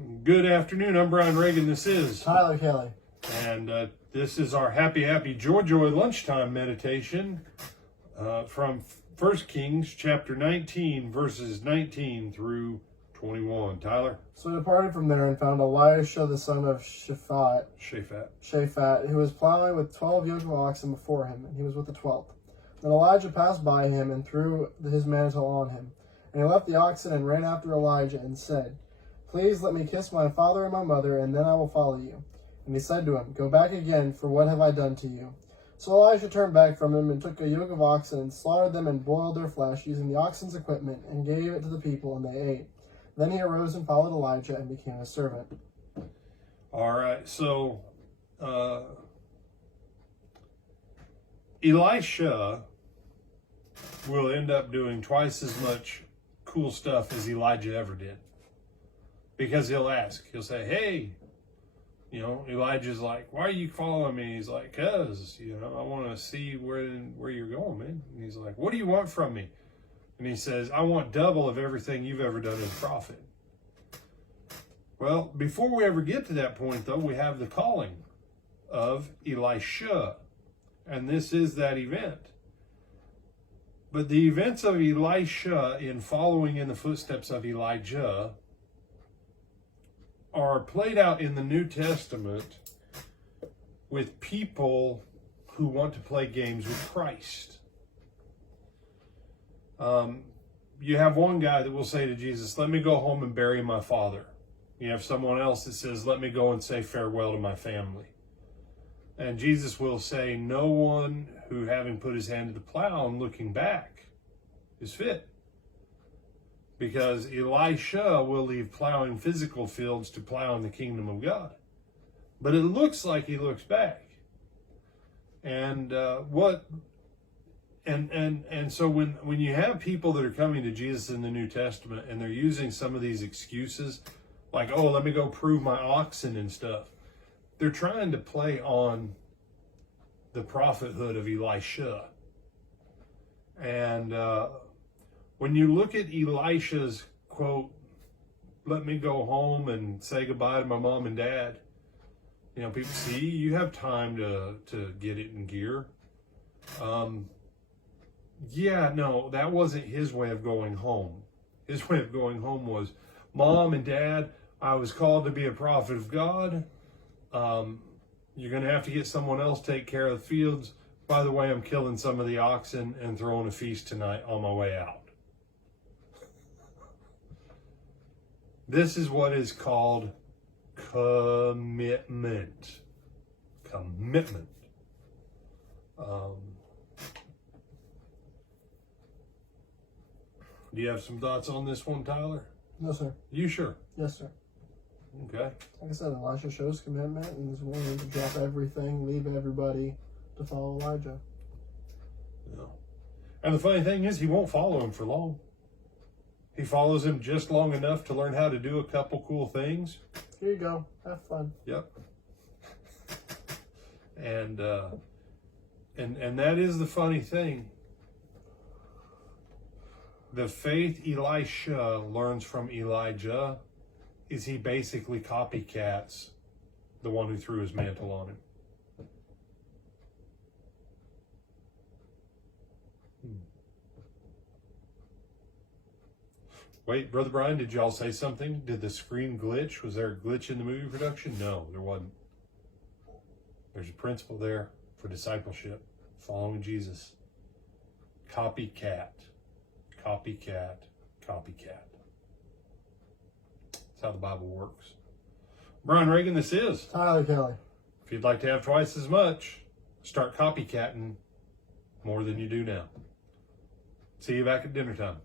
Good afternoon. I'm Brian Reagan. This is Tyler Kelly. And this is our happy joy lunchtime meditation from 1 Kings chapter 19 verses 19 through 21. Tyler? So he departed from there and found Elisha the son of Shaphat, who was plowing with 12 yoke of oxen before him, and he was with the 12th. Then Elijah passed by him and threw his mantle on him. And he left the oxen and ran after Elijah and said, "Please let me kiss my father and my mother, and then I will follow you." And he said to him, "Go back again, for what have I done to you?" So Elisha turned back from him and took a yoke of oxen and slaughtered them and boiled their flesh using the oxen's equipment and gave it to the people, and they ate. Then he arose and followed Elijah and became his servant. All right, so Elisha will end up doing twice as much cool stuff as Elijah ever did. Because he'll say, "Hey," Elijah's like, "Why are you following me?" He's like, "Cause, I want to see where you're going, man." And he's like, "What do you want from me?" And he says, "I want double of everything you've ever done as a prophet." Well, before we ever get to that point, though, we have the calling of Elisha. And this is that event. But the events of Elisha in following in the footsteps of Elijah are played out in the New Testament with people who want to play games with Christ. You have one guy that will say to Jesus, "Let me go home and bury my father." You have someone else that says, "Let me go and say farewell to my family." And Jesus will say, "No one who, having put his hand to the plow and looking back, is fit." Because Elisha will leave plowing physical fields to plow in the kingdom of God. But it looks like he looks back. And so when you have people that are coming to Jesus in the New Testament and they're using some of these excuses, like, "Oh, let me go prove my oxen and stuff," they're trying to play on the prophethood of Elisha. And when you look at Elisha's quote, "Let me go home and say goodbye to my mom and dad," people see you have time to get it in gear. That wasn't his way of going home. His way of going home was, "Mom and Dad, I was called to be a prophet of God. You're going to have to get someone else take care of the fields. By the way, I'm killing some of the oxen and throwing a feast tonight on my way out." This is what is called commitment. Commitment. Do you have some thoughts on this one, Tyler? No, sir. You sure? Yes, sir. Okay. Like I said, Elisha shows commitment and is willing to drop everything, leave everybody to follow Elijah. Yeah. And the funny thing is, he won't follow him for long. He follows him just long enough to learn how to do a couple cool things. Here you go. Have fun. Yep. And that is the funny thing. The faith Elisha learns from Elijah is he basically copycats the one who threw his mantle on him. Wait, Brother Brian, did y'all say something? Did the screen glitch? Was there a glitch in the movie production? No, there wasn't. There's a principle there for discipleship, following Jesus. Copycat. Copycat. Copycat. That's how the Bible works. Brian Reagan, this is Tyler Kelly. If you'd like to have twice as much, start copycatting more than you do now. See you back at dinner time.